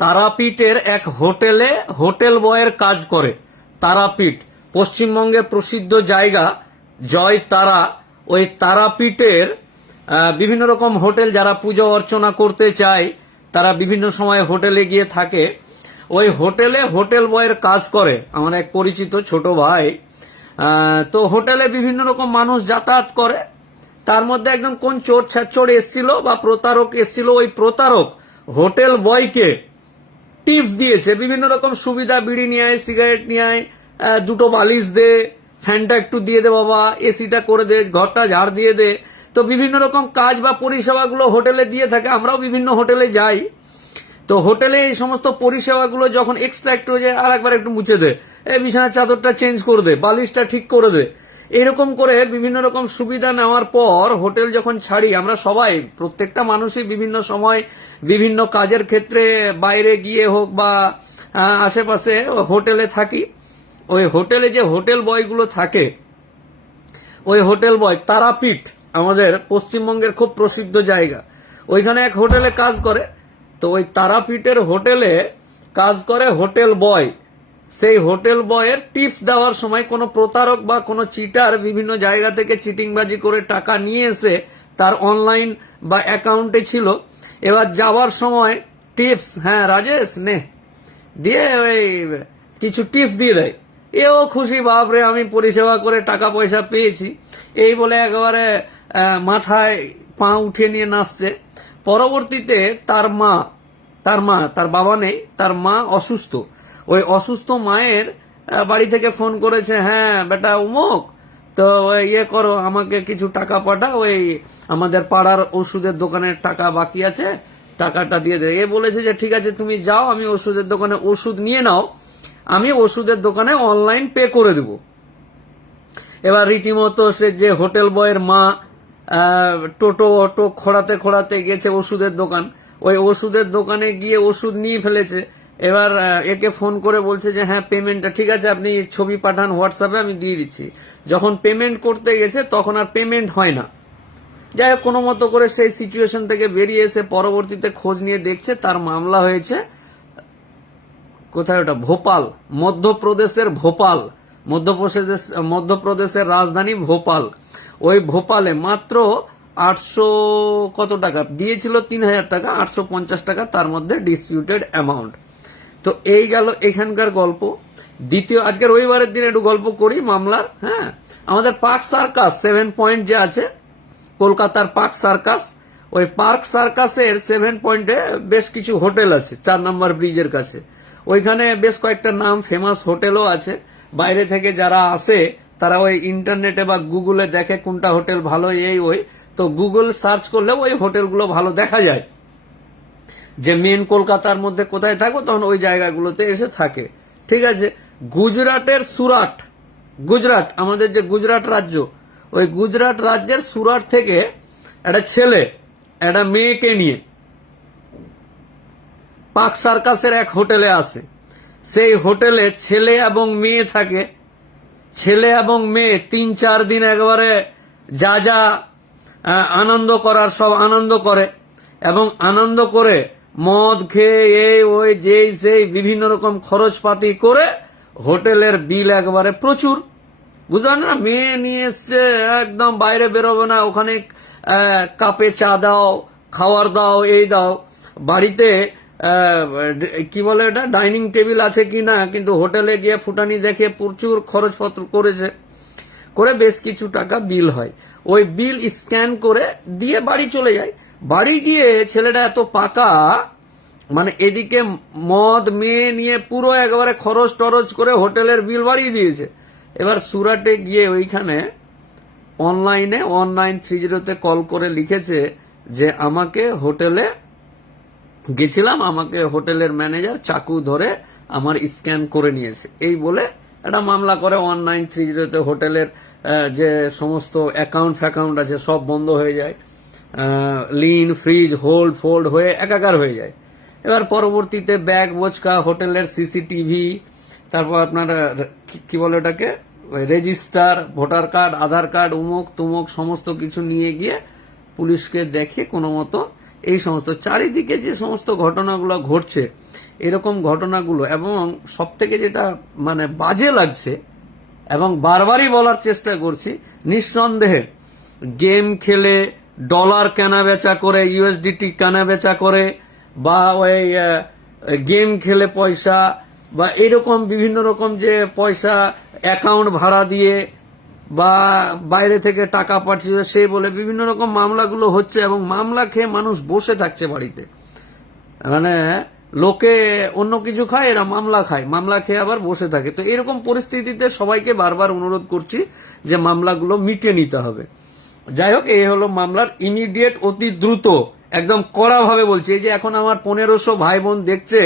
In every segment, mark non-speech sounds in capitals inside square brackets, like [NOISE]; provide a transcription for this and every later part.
তারাপীঠের এক হোটেলে হোটেল বয়ের কাজ করে, তারাপীঠ। পশ্চিমবঙ্গে প্রসিদ্ধ জায়গা জয় তারা। ওই তারাপীঠের বিভিন্ন রকম হোটেল যারা পুজো অর্চনা করতে চায়, তারা বিভিন্ন সময় হোটেলে গিয়ে থাকে। ওই হোটেলে হোটেল বয়ের কাজ করে, আমার এক পরিচিত ছোট ভাই। তো হোটেলে বিভিন্ন রকম মানুষ যাতায়াত করে। তার মধ্যে একজন কোন চোর ছাচোর এসছিল বা প্রতারক এসছিল, ওই প্রতারক হোটেল বয়কে টিপস দিয়েছে, বিভিন্ন রকম সুবিধা, বিড়ি নিয়ে সিগারেট নিয়ে দুটো বালিশ দে, ফ্যানটা একটু দিয়ে দে বাবা, এসিটা করে দে, ঘরটা ঝাড় দিয়ে দে। তো বিভিন্ন রকম কাজ বা পরিষেবাগুলো হোটেলে দিয়ে থাকে, আমরাও বিভিন্ন হোটেলে যাই। তো হোটেলে এই সমস্ত পরিষেবাগুলো যখন এক্সট্রা একটু হয়ে যায় আর একবার একটু মুছে দে এই বিছানার চাদরটা চেঞ্জ করে দে, বালিশটা ঠিক করে দে। এরকম করে বিভিন্ন রকম সুবিধা নেওয়ার পর হোটেল যখন ছাড়ি, আমরা সবাই, প্রত্যেকটা মানুষই বিভিন্ন সময় বিভিন্ন কাজের ক্ষেত্রে বাইরে গিয়ে হোক বা আশেপাশে হোটেলে থাকি। ওই হোটেলে যে হোটেল বয়গুলো থাকে, ওই হোটেল বয়, তারাপীঠ আমাদের পশ্চিমবঙ্গের খুব প্রসিদ্ধ জায়গা। ওইখানে এক হোটেলে কাজ করে। তো ওই তারাপীঠের হোটেলে কাজ করে হোটেল বয়। সেই হোটেল বয়ের টিপস দেওয়ার সময় কোনো প্রতারক বা কোনো চিটার বিভিন্ন জায়গা থেকে চিটিংবাজি করে টাকা নিয়ে এসে তার অনলাইন বা অ্যাকাউন্টে ছিল। এবার যাওয়ার সময় টিপস হ্যাঁ রাজেশ, নে। দিয়ে ওই কিছু টিপস দিয়ে দেয়। এও খুশি, বাপরে, আমি পরিষেবা করে টাকা পয়সা পেয়েছি। এই বলে একেবারে মাথায় পা উঠিয়ে নিয়ে নাচছে। পরবর্তীতে তার মা তার মা, তার বাবা নেই, তার মা অসুস্থ। ওই অসুস্থ মায়ের বাড়ি থেকে ফোন করেছে হ্যাঁ বেটা উমুক তো ইয়ে করো, আমাকে কিছু টাকা পাঠা ওই আমাদের পাড়ার ওষুধের দোকানের টাকা বাকি আছে, টাকাটা দিয়ে দে। এ বলেছে যে, ঠিক আছে, তুমি যাও, আমি ওষুধের দোকানে ওষুধ নিয়ে নাও, আমি ওষুধের দোকানে অনলাইন পে করে দেব। এবার রীতিমতো সে যে হোটেল বয়ের মা টোটো, অটো খোড়াতে খোড়াতে গেছে ওষুধের দোকান, ওই ওষুধের দোকানে গিয়ে ওষুধ নিয়ে ফেলেছে। এবার একে ফোন করে বলছে যে হ্যাঁ পেমেন্টটা ঠিক আছে, আপনি ছবি পাঠান হোয়াটসঅ্যাপে, আমি দিয়ে দিচ্ছি। যখন পেমেন্ট করতে গেছে, তখন আর পেমেন্ট হয় না। যাই হোক, কোনো মতো করে সেই সিচুয়েশন থেকে বেরিয়ে এসে পরবর্তীতে খোঁজ নিয়ে দেখছে, তার মামলা হয়েছে, কোথায় ওটা? ভোপাল, মধ্যপ্রদেশের ভোপাল, মধ্যপ্রদেশ, মধ্যপ্রদেশের রাজধানী ভোপাল। ওই ভোপালে মাত্র আটশো কত টাকা? দিয়েছিল তিন হাজার টাকা, আটশো পঞ্চাশ টাকা, তার মধ্যে ডিসপিউটেড অ্যামাউন্ট তো এই গেল এখানকার গল্প। দ্বিতীয় আজকে রবিবারের দিন একটু গল্প করি মামলার হ্যাঁ? আমাদের পার্ক সার্কাস, সেভেন পয়েন্ট যে আছে, কলকাতার পার্ক সার্কাস, ওই পার্ক সার্কাসের সেভেন পয়েন্টে বেশ কিছু হোটেল আছে, চার নম্বর ব্রিজের কাছে। ওইখানে বেশ কয়েকটা নাম ফেমাস হোটেলও আছে। বাইরে থেকে যারা আসে, তারা ওই ইন্টারনেটে বা গুগলে দেখে কোনটা হোটেল ভালো, এই, ওই। তো গুগল সার্চ করলে ওই হোটেলগুলো ভালো দেখা যায়। যে মেন কলকাতার মধ্যে কোথায় থাকো, তখন ওই জায়গাগুলোতে এসে থাকে। ঠিক আছে? গুজরাটের সুরাট, গুজরাট, আমাদের যে গুজরাট রাজ্য, ওই গুজরাট রাজ্যের সুরাট থেকে একটা ছেলে, একটা মেয়েকে নিয়ে পাক সার্কাসের এক হোটেলে আসে। সেই হোটেলে ছেলে এবং মেয়ে থাকে। ছেলে এবং মেয়ে তিন চার দিন একবারে যা যা আনন্দ করার সব আনন্দ করে এবং আনন্দ করে মদ খেয়ে এই, ওই, যেই, সেই বিভিন্ন রকম খরচপাতি করে হোটেলের বিল একবারে প্রচুর। বুঝলেন না? মেয়ে নিয়ে এসছে, একদম বাইরে বেরোবে না, ওখানে কাপে চা দাও, খাওয়ার দাও, এই দাও। বাড়িতে কি বলে এটা? ডাইনিং টেবিল আছে কি না? কিন্তু হোটেলে গিয়ে ফুটানি দেখে প্রচুর খরচপত্র করেছে। করে বেশ কিছু টাকা বিল হয়। ওই বিল স্ক্যান করে দিয়ে বাড়ি চলে যায়। বাড়ি গিয়ে ছেলেটা এত পাকা মানে এদিকে মদ, মেয়ে নিয়ে পুরো একেবারে খরচ টরচ করে হোটেলের বিল বাড়িয়ে দিয়েছে। এবার সুরাটে গিয়ে ওইখানে অনলাইনে ওয়ান নাইন থ্রি জিরোতে কল করে লিখেছে যে আমাকে হোটেলে গেছিলাম, আমাকে হোটেলের ম্যানেজার চাকু ধরে আমার স্ক্যান করে নিয়েছে। এই বলে একটা মামলা করে ওয়ান নাইন থ্রি জিরোতে হোটেলের যে সমস্ত অ্যাকাউন্ট ফ্যাকাউন্ট আছে সব বন্ধ হয়ে যায়। লিন ফ্রিজ হোল্ড ফোল্ড হয়ে একাকার হয়ে যায়। এবার পরবর্তীতে ব্যাগ বোচকা হোটেলের সিসিটিভি তারপর আপনার কি বলে ওটাকে? Register voter card Aadhaar card উমুক, তুমুক, সমস্ত কিছু নিয়ে গিয়ে পুলিশকে দেখে কোনো মতো এই সমস্ত চারিদিকে যে সমস্ত ঘটনাগুলো ঘটছে, এরকম ঘটনাগুলো এবং সব থেকে যেটা মানে বাজে লাগছে এবং বারবারই বলার চেষ্টা করছি, নিঃসন্দেহে গেম খেলে ডলার কেনা বেচা করে ইউএসডিটি কেনা বেচা করে, বা ওই গেম খেলে পয়সা, বা এরকম বিভিন্ন রকম যে পয়সা অ্যাকাউন্ট ভাড়া দিয়ে, বা বাইরে থেকে টাকা পাঠিয়ে সে বলে বিভিন্ন রকম মামলাগুলো হচ্ছে এবং মামলা খেয়ে মানুষ বসে থাকছে বাড়িতে। মানে লোকে অন্য কিছু খায়, এরা মামলা খায়, মামলা খেয়ে আবার বসে থাকে। তো এরকম পরিস্থিতিতে সবাইকে বারবার অনুরোধ করছি যে মামলাগুলো মিটিয়ে নিতে হবে। যাই হোক, এই হলো মামলার ইমিডিয়েট অতি দ্রুত, একদম কড়াভাবে বলছি। এই যে এখন আমার পনেরোশো ভাই বোন দেখছে,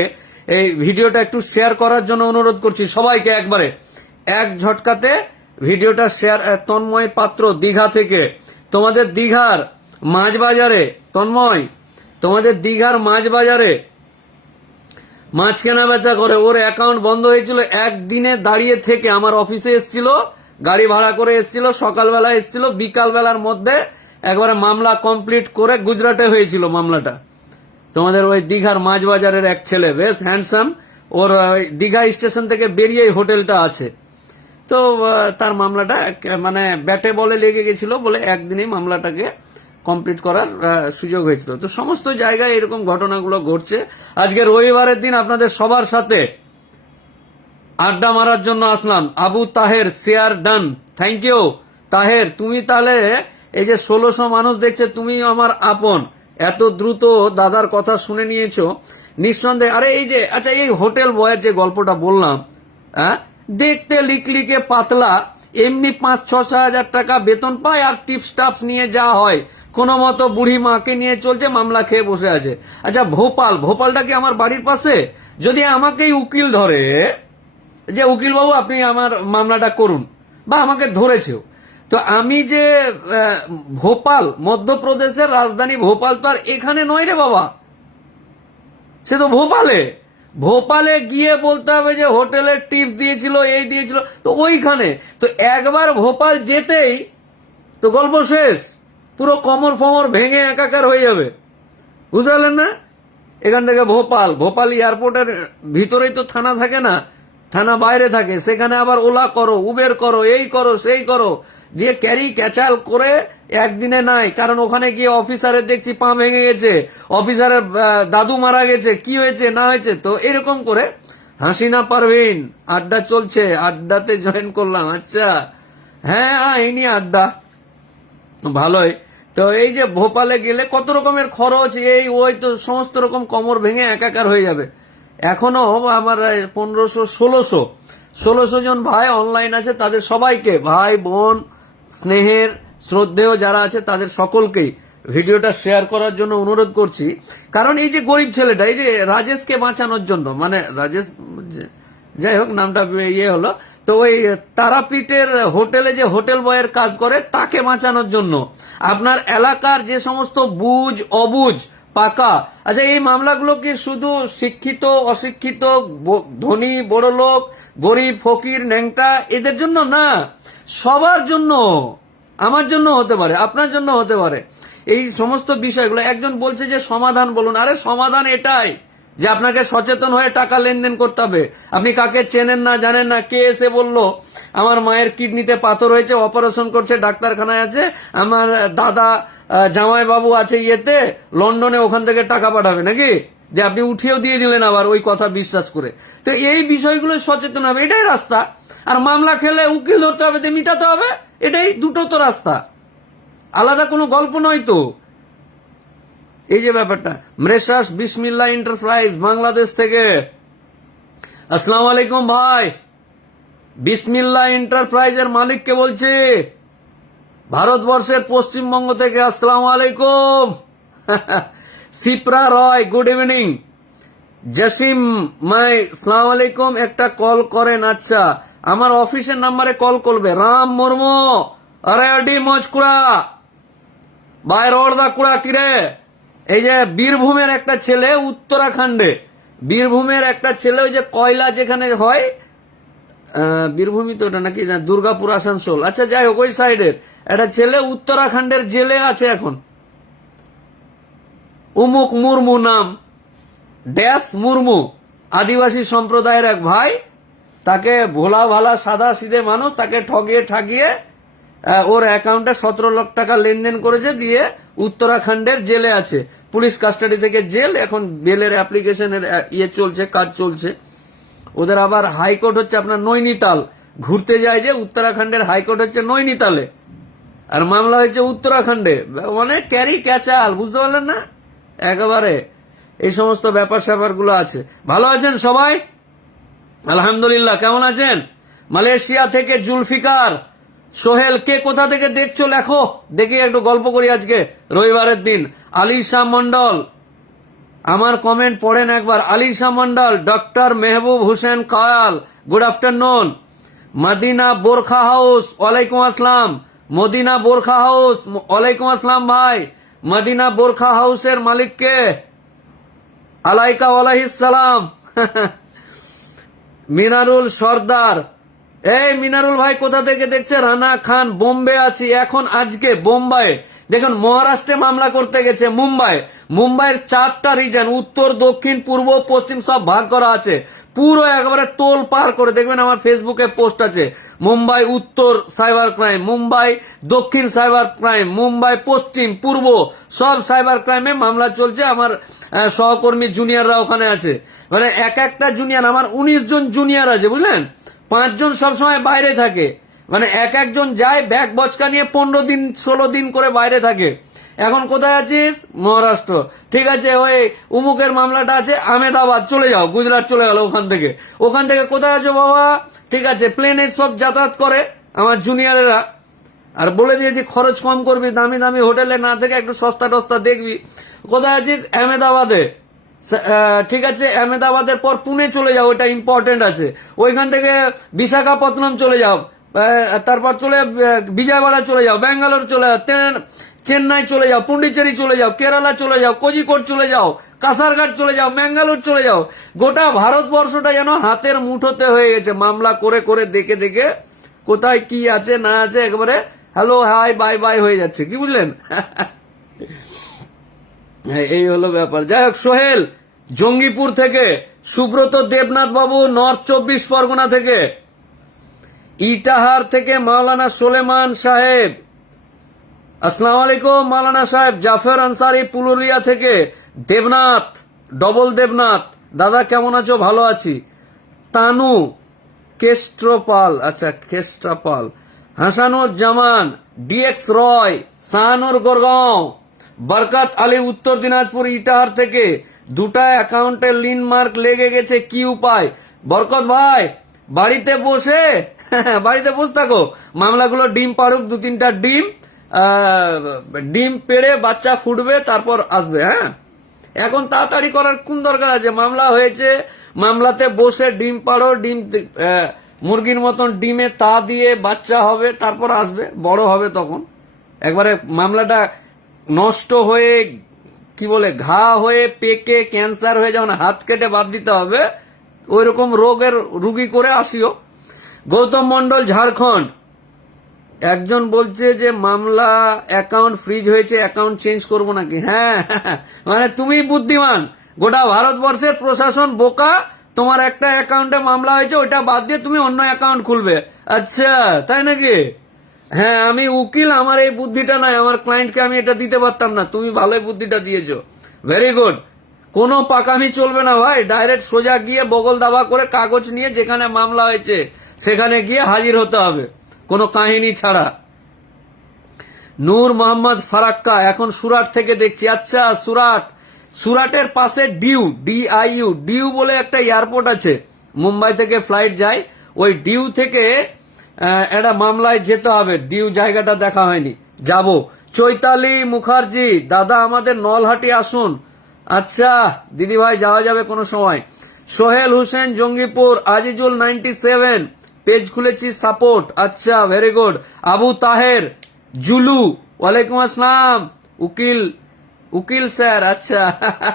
এই ভিডিওটা একটু শেয়ার করার জন্য অনুরোধ করছি সবাইকে একবারে। এক ঝটকাতে ভিডিওটা শেয়ার তন্ময় পাত্র দীঘা থেকে। তোমাদের দীঘার মাছ বাজারে তন্ময়, তোমাদের দীঘার মাছ বাজারে মাছ কেনা বেচা করে। ওর অ্যাকাউন্ট বন্ধ হয়েছিল, একদিনে দাঁড়িয়ে থেকে আমার অফিসে এসেছিল। গাড়ি ভাড়া করে এসেছিল সকালবেলা এসেছিল, বিকালবেলার মধ্যে একবারে মামলা কমপ্লিট করে গুজরাটে হয়েছিল মামলাটা। তোমাদের ওই দীঘার মাছ বাজারের এক ছেলে, বেশ হ্যান্ডসাম ওর দীঘা স্টেশন থেকে বেরিয়ে হোটেলটা আছে। তো তার মামলাটা মানে ব্যাটে বলে লেগে গেছিল বলে একদিনেই মামলাটাকে কমপ্লিট করার সুযোগ হয়েছিল। তো সমস্ত জায়গায় এরকম ঘটনাগুলো ঘটছে। আজকে রবিবারের দিন আপনাদের সবার সাথে আড্ডা মারার জন্য আসলাম। Abu Taher, share done. Thank you Taher, তুমি তাহলে এই যে ষোলোশো মানুষ দেখছে, তুমি আমার আপন। এত দ্রুত দাদার কথা শুনে নিয়েছো। নিঃসন্দেহে, আরে এই যে আচ্ছা এই হোটেল বয়ের যে গল্পটা বললাম হ্যাঁ? দেখতে লিকলিকে পাতলা, এমনি পাঁচ, ছ হাজার টাকা বেতন পায় আর টিপস টাপস নিয়ে যা হয়। কোনো মতো বুড়ি মাকে নিয়ে চলছে, মামলা খেয়ে বসে আছে। আচ্ছা ভোপাল, ভোপালটা কি আমার বাড়ির পাশে? যদি আমাকেই উকিল ধরে যে উকিল বাবু আপনি আমার মামলাটা করুন। বা আমাকে ধরেছেও। তো আমি যে ভোপাল, মধ্যপ্রদেশের রাজধানী ভোপাল তো আর এখানে নয় রে বাবা। সে তো ভোপালে। ভোপালে গিয়ে বলতে হবে যে, হোটেলের টিপস দিয়েছিল, এই দিয়েছিল, তো ওইখানে। তো একবার ভোপাল যেতেই তো গল্প শেষ। পুরো কমর ফমর ভেঙে একাকার হয়ে যাবে। বুঝতে পারলেন না? এখান থেকে ভোপাল ভোপাল এয়ারপোর্টের ভিতরেই তো থানা থাকে না। থানা বাইরে থাকে, সেখানে আবার ওলা করো, উবের করো, এই করো, সেই করো। দিয়ে ক্যারি ক্যাচাল করে একদিনে নাই, কারণ ওখানে গিয়ে অফিসারের দেখছি পা ভেঙে গেছে। অফিসারের দাদু মারা গেছে, কি হয়েছে, না হয়েছে, তো এরকম করে হাসিনা পারভিন, আড্ডা চলছে, আড্ডাতে জয়েন করলাম আচ্ছা। হ্যাঁ আইনি আড্ডা। ভালোই। তো এই যে ভোপালে গেলে কত রকমের খরচ, এই, ওই তো সমস্ত রকম কমর ভেঙে একাকার হয়ে যাবে। এখনও আমার পনেরোশো, ষোলোশো ষোলোশো জন ভাই অনলাইন আছে, তাদের সবাইকে, ভাই, বোন, স্নেহের, শ্রদ্ধেয় যারা আছে, তাদের সকলকেই ভিডিওটা শেয়ার করার জন্য অনুরোধ করছি। কারণ এই যে গরিব ছেলেটা, এই যে রাজেশকে বাঁচানোর জন্য মানে রাজেশ যাই হোক, নামটা ইয়ে হলো, তো ওই তারাপীঠের হোটেলে যে হোটেল বয়ের কাজ করে, তাকে বাঁচানোর জন্য। আপনার এলাকার যে সমস্ত বুঝ, অবুঝ পাকা। আচ্ছা এই মামলাগুলো কি শুধু শিক্ষিত, অশিক্ষিত ধনী, বড় লোক, গরিব, ফকির, ন্যাংটা, এদের জন্য না। সবার জন্য, আমার জন্য হতে পারে, আপনার জন্য হতে পারে। এই সমস্ত বিষয়গুলো, একজন বলছে যে সমাধান বলুন, আরে সমাধান এটাই। যে আপনাকে সচেতন হয়ে টাকা লেনদেন করতে হবে। আপনি কাকে চেনেন না জানেন না, কে এসে বলল, আমার মায়ের কিডনিতে পাথর হয়েছে, অপারেশন করছে, ডাক্তারখানায় আছে, আমার দাদা জামাই বাবু আছে ইয়েতে, লন্ডনে ওখান থেকে টাকা পাঠাবে নাকি? যে আপনি উঠিয়েও দিয়ে দিলেন আবার ওই কথা বিশ্বাস করে। তো এই বিষয়গুলো সচেতন হবে, এটাই রাস্তা। আর মামলা খেলে উকিল ধরতে হবে তো মিটাতে হবে, এটাই দুটো তো রাস্তা। আলাদা কোনো গল্প নয় তো। এই যে ব্যাপারটা মৃষাস বিসমিল্লা এন্টারপ্রাইজ বাংলাদেশ থেকে। আসসালামু আলাইকুম ভাই। বিসমিল্লা এন্টারপ্রাইজের মালিককে বলছি? ভারতবর্ষের পশ্চিমবঙ্গ থেকে আসসালামু আলাইকুম। [LAUGHS] Sipra Roy, good evening. জসিম, মাই, সালাম আলাইকুম। একটা কল করেন আচ্ছা। আমার অফিসের নাম্বারে কল করবে। রাম মুর্মু, আরে আডি মজকুড়া বাই রোড কুড়া কিরে এই যে বীরভূমের একটা ছেলে উত্তরাখণ্ডে, বীরভূমের একটা ছেলে ওই যে কয়লা যেখানে হয় বীরভূমি তো ওটা নাকি দুর্গাপুর, আসানসোল। আচ্ছা যাই হোক, ওই সাইডের একটা ছেলে উত্তরাখণ্ডের জেলে আছে এখন। উমুক মুর্মু নাম। ড্যাশ মুর্মু, আদিবাসী সম্প্রদায়ের এক ভাই। তাকে ভোলা ভালা সাদা সিধে মানুষ, তাকে ঠগিয়ে ঠাকিয়ে ওর অ্যাকাউন্টে সতেরো লক্ষ টাকা লেনদেন করেছে, দিয়ে উত্তরাখণ্ডের জেলে আছে। পুলিশ কাস্টাডি থেকে জেল, এখন বেলের অ্যাপ্লিকেশনের ইয়ে চলছে, কাজ চলছে। ওদের আবার হাইকোর্ট হচ্ছে আপনার নৈনিতাল। ঘুরতে যায় যে উত্তরাখণ্ডের হাইকোর্ট হচ্ছে নৈনিতালে। আর মামলা হয়েছে উত্তরাখণ্ডে। অনেক ক্যারি ক্যাচাল, বুঝতে পারলেন না? একেবারে এই সমস্ত ব্যাপার স্যাপারগুলো আছে। ভালো আছেন সবাই? আলহামদুলিল্লাহ, কেমন আছেন? মালয়েশিয়া থেকে জুলফিকার। সোহেল, কে কোথা থেকে দেখছ লেখো? দেখি একটু গল্প করি আজকে, রবিবারের দিন। আলিশা মন্ডল আমার কমেন্ট পড়েন একবার। Alisha Mondal doctor Mehboob Hossain Kayal good afternoon Madina Burqa House, ওয়ালাইকুম আসসালাম। মদিনা বোরখা হাউস, ওয়ালাইকুম আসসালাম ভাই। মদিনা বোরখা হাউসের মালিককে আলাইকা ওয়ালাইহিস সালাম। [LAUGHS] মিনারুল সর্দার। এই মিনারুল ভাই, কোথা থেকে দেখছে? রানা খান, বোম্বে আছি। এখন আজকে বোম্বাই। দেখুন, মহারাষ্ট্রে মামলা করতে গেছে মুম্বাই। মুম্বাইয়ের চারটা রিজন উত্তর, দক্ষিণ, পূর্ব, পশ্চিম, সব ভাগ করা আছে। পুরো একেবারে তোল পার করে দেখবেন আমার ফেসবুকে পোস্ট আছে। মুম্বাই উত্তর সাইবার ক্রাইম, মুম্বাই দক্ষিণ সাইবার ক্রাইম, মুম্বাই পশ্চিম, পূর্ব, সব সাইবার ক্রাইমে মামলা চলছে। আমার সহকর্মী জুনিয়ররা ওখানে আছে। মানে এক একটা জুনিয়র আমার উনিশ জন জুনিয়র আছে, বুঝলেন? পাঁচজন সবসময় বাইরে থাকে। মানে এক একজন যায় ব্যাগ বচকা নিয়ে পনেরো দিন, ষোলো দিন করে বাইরে থাকে। এখন কোথায় আছিস? মহারাষ্ট্র। ঠিক আছে, ওই উমুকের মামলাটা আছে, আহমেদাবাদ। চলে যাও, গুজরাট চলে গেল ওখান থেকে। ওখান থেকে কোথায় আছো বাবা? ঠিক আছে, প্লেনে সব যাতায়াত করে আমার জুনিয়রেরা আর বলে দিয়েছি, খরচ কম করবি, দামি দামি হোটেলে না থেকে একটু সস্তা টস্তা দেখবি। কোথায় আছিস? আহমেদাবাদে। ঠিক আছে, আহমেদাবাদের পর পুনে চলে যাও ওটা ইম্পর্টেন্ট আছে। ওইখান থেকে বিশাখাপত্তনম চলে যাও তারপর চলে বিজয়ওয়াড়া চলে যাও, ব্যাঙ্গালোর চলে যাও চেন্নাই চলে যাও পুন্ডিচেরি চলে যাও, কেরালা চলে যাও, কোজিকোড চলে যাও কাসারঘাট চলে যাও, ম্যাঙ্গালোর চলে যাও। গোটা ভারতবর্ষটা যেন হাতের মুঠোতে হয়ে গেছে, মামলা করে করে, দেখে দেখে, কোথায় কি আছে, না আছে, একবারে হ্যালো হাই বাই বাই হয়ে যাচ্ছে, কি বুঝলেন? [LAUGHS] এই হলো ব্যাপার। যাই হোক, সোহেল, জঙ্গিপুর থেকে সুব্রত দেবনাথ বাবু, নর্থ চব্বিশ পরগনা থেকে। ইটাহার থেকে মাওলানা সোলেমান সাহেব। আসসালাম আলাইকুম, মাওলানা সাহেব। জাফর আনসারি পুলুলিয়া থেকে দেবনাথ, ডবল দেবনাথ। দাদা, কেমন আছো? ভালো আছি। তানু কেস্ট্রপাল আচ্ছা কেস্ট্রাপাল হাসানুর জামান ডিএক্স রয়, সাহানুর গোরগাঁও বরকত আলী উত্তর দিনাজপুর ইটাহার থেকে দুটা অ্যাকাউন্টে লিন মার্ক লেগে গেছে, কি উপায়? বরকত ভাই, বাড়িতে বসে [LAUGHS] বাড়িতে বসে থাকো। মামলাগুলো ডিম পাড়ুক, দু তিনটা ডিম ডিম পেড়ে বাচ্চা ফুটবে, তারপর আসবে হ্যাঁ? এখন তাড়াতাড়ি করার কোন দরকার আছে? মামলা হয়েছে, মামলাতে বসে ডিম পাড়ো, ডিম মুরগির মতন ডিমে তা দিয়ে বাচ্চা হবে, তারপর আসবে, বড় হবে তখন। একবারে মামলাটা নষ্ট হয়ে, কি বলে, ঘা হয়ে, পেকে ক্যান্সার হয়ে যখন হাত কেটে বাদ দিতে হবে ওই রকম রোগের রুগী করে আসিও। গৌতম মন্ডল ঝাড়খণ্ড। একজন বলছে যে, মামলা অ্যাকাউন্ট ফ্রিজ হয়েছে অ্যাকাউন্ট চেঞ্জ করব নাকি? হ্যাঁ মানে তুমি বুদ্ধিমান। গোটা ভারতবর্ষের প্রশাসন বোকা, তোমার একটা অ্যাকাউন্টে মামলা হয়েছে, ওইটা বাদ দিয়ে তুমি অন্য অ্যাকাউন্ট খুলবে। আচ্ছা তাই নাকি? হ্যাঁ আমি উকিল, আমার এই বুদ্ধিটা নাই, আমার ক্লায়েন্টকে আমি এটা দিতে পারতাম না। তুমি ভালোই বুদ্ধিটা দিয়েছ। ভেরি গুড কোনো পাকামি চলবে না ভাই ডাইরেক্ট সোজা গিয়ে বগল দাবা করে কাগজ নিয়ে যেখানে মামলা হয়েছে, সেখানে গিয়ে হাজির হতে হবে। কোনো কাহিনী ছাড়া। নূর মোহাম্মদ ফারাক্কা, এখন সুরাট থেকে দেখছি। আচ্ছা সুরাট। সুরাটের পাশে ডিউ ডিআইইউ ডিউ বলে একটা এয়ারপোর্ট আছে। মুম্বাই থেকে ফ্লাইট যায়। ওই ডিউ থেকে একটা মামলায় যেতে হবে। ডিউ জায়গাটা দেখা হয়নি। যাব। চৈতালি মুখার্জি, দাদা আমাদের নলহাটি আসুন। আচ্ছা দিদি ভাই যাওয়া যাবে কোনো সময়। Sohel Hossain, Jangipur, Azizul ninety seven. Page খুলেছি, সাপোর্ট। আচ্ছা ভেরি গুড আবু তাহের, জুলু। ওয়ালাইকুম আসসালাম। উকিল উকিল স্যার আচ্ছা।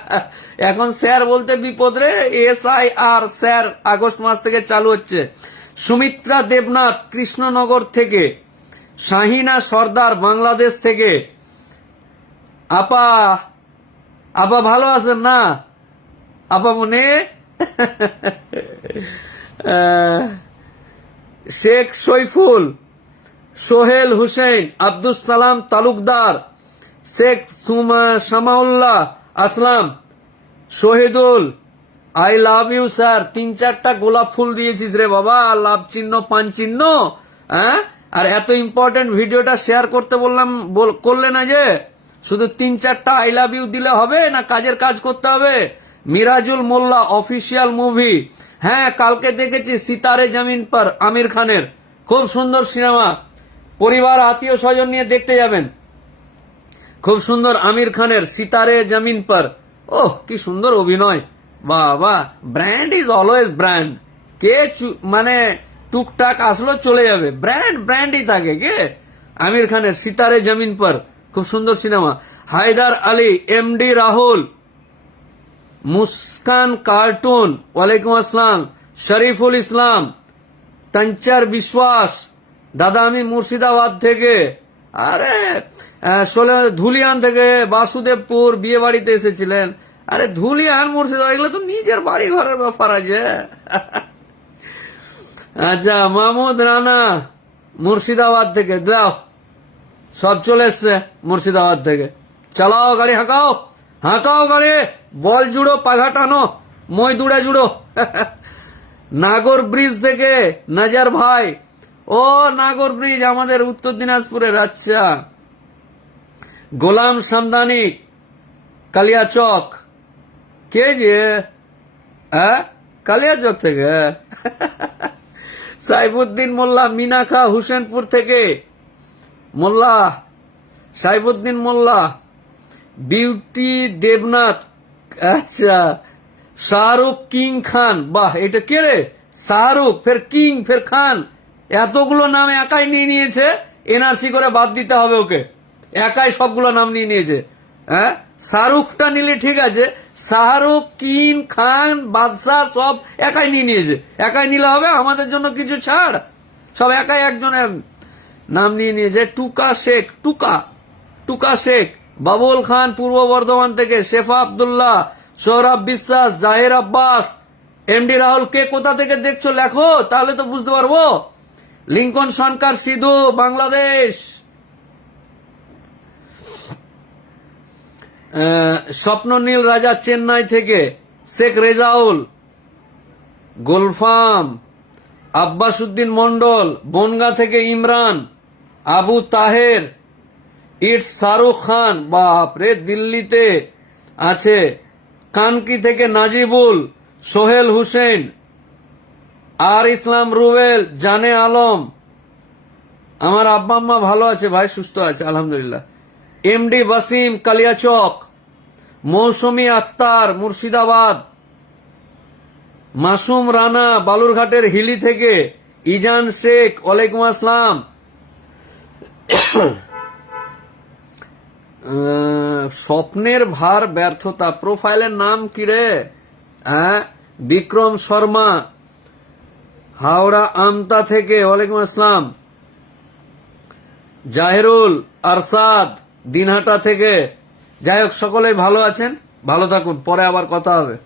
[LAUGHS] এখন স্যার বলতে বিপদ রে। S I R sir, August মাস থেকে চালু হচ্ছে। সুমিত্রা দেবনাথ কৃষ্ণনগর থেকে, শাহিনা সর্দার বাংলাদেশ থেকে। আপা আপা ভালো আছেন না? আপা মনে? Sheikh Saiful Sohel Hussain Abdul Salam Talukdar, Sheikh Suma- Samaullah Aslam, Shahidul I love you sir তিন চারটা গোলাপ ফুল দিয়েছিস রে বাবা। লাভ চিহ্ন, পান চিহ্ন হ্যাঁ? আর এত ইম্পর্টেন্ট ভিডিওটা শেয়ার করতে বললাম, বল- করলে না যে? শুধু তিন চারটা আই লাভ ইউ দিলে হবে না কাজের কাজ করতে হবে? মিরাজুল মোল্লা অফিসিয়াল মুভি হ্যাঁ কালকে দেখেছি সিতারে জামিন পর আমির খানের। খুব সুন্দর সিনেমা। পরিবার, আত্মীয় স্বজন নিয়ে দেখতে যাবেন। খুব সুন্দর আমির খানের সিতারে জমিন পর। ওহ, কি সুন্দর অভিনয়। বাহ ব্র্যান্ড ইজ অলওয়েজ ব্র্যান্ড কে মানে টুকটাক আসলো চলে যাবে। ব্র্যান্ড ব্র্যান্ডই থাকে, কে? আমির খানের সিতারে জমিন পর, খুব সুন্দর cinema. Haider Ali M D Rahul, Muskan cartoon, ওয়ালাইকুম আসসালাম, শরীফুল ইসলাম, তঞ্চার বিশ্বাস, দাদা আমি মুর্শিদাবাদ থেকে, আরে ধুলিয়ান থেকে, বাসুদেবপুর বিয়ে বাড়িতে এসেছিলেন। আরে ধুলিয়ান মুর্শিদাবাদ এগুলো তো নিজের বাড়ি ঘরের ব্যাপার আছে। আচ্ছা মাহমুদ রানা, মুর্শিদাবাদ থেকে, দাও। সব চলে এসছে মুর্শিদাবাদ থেকে। চালাও গাড়ি, হাঁকাও। হাঁকাও গাড়ি, বল জুড়ো, পাঘা টানো, মই দূরে জুড়ো। নাগর ব্রিজ থেকে, নাজার ভাই। ও নাগর ব্রিজ আমাদের উত্তর দিনাজপুরের আচ্ছা। গোলাম সামদানি, কালিয়াচক। কে যে হ্যাঁ কালিয়াচক থেকে সাইবুদ্দিন মোল্লা মিনাখা হুসেনপুর থেকে মোল্লা সাইবুদ্দিন মোল্লা বিউটি দেবনাথ আচ্ছা শাহরুখ কিং খান বাহ এটা কে রে শাহরুখ ফের কিং ফের খান এতগুলো নাম একাই নিয়ে নিয়েছে এনআরসি করে বাদ দিতে হবে ওকে একাই সবগুলো নাম নিয়ে নিয়েছে হ্যাঁ? শাহরুখটা নিলে ঠিক আছে। শাহরুখ কিন খান, বাদশাহ সব একাই নিয়ে নিয়েছে। একাই নিলে হবে, আমাদের জন্য কিছু ছাড়। সব একাই একজনের নাম নিয়ে নিয়েছে। টুকা শেখ, টুকা টুকা শেখ, বাবুল খান, পূর্ব বর্ধমান থেকে, শেফা আবদুল্লাহ, সৌরভ বিশ্বাস, জাহের আব্বাস এমডি রাহুল, কে কোথা থেকে দেখছ? লেখো, তাহলে তো বুঝতে পারব। লিঙ্কন সরকার সিধু, বাংলাদেশ। স্বপ্ননীল রাজা চেন্নাই থেকে শেখ রেজাউল, গোলফাম আব্বাসুদ্দিন মন্ডল বনগা থেকে ইমরান, আবু তাহের ইটস শাহরুখ খান, বাপরে, দিল্লিতে আছে কানকি থেকে নাজিবুল, সোহেল হুসেন, আর ইসলাম রুবেল, জানে আলম। আমার আব্বা আম্মা ভালো আছে, ভাই সুস্থ আছে, আলহামদুলিল্লাহ। এমডি বাসিম কালিয়াচক মৌসুমী আখতার মুর্শিদাবাদ মাসুম রানা বালুরঘাটের হিলি থেকে ইজান শেখ ওয়ালাইকুম আসসালাম। [COUGHS] আহ, স্বপ্নের ভার ব্যর্থতা। প্রোফাইলের নাম কি রে? হ্যাঁ বিক্রম শর্মা হাওড়া আমতা থেকে ওয়ালাইকুম আসসালাম। জাহেরুল আরসাদ দিনহাটা থেকে। যাই হোক সকলেই ভালো আছেন ভালো থাকুন পরে আবার কথা হবে।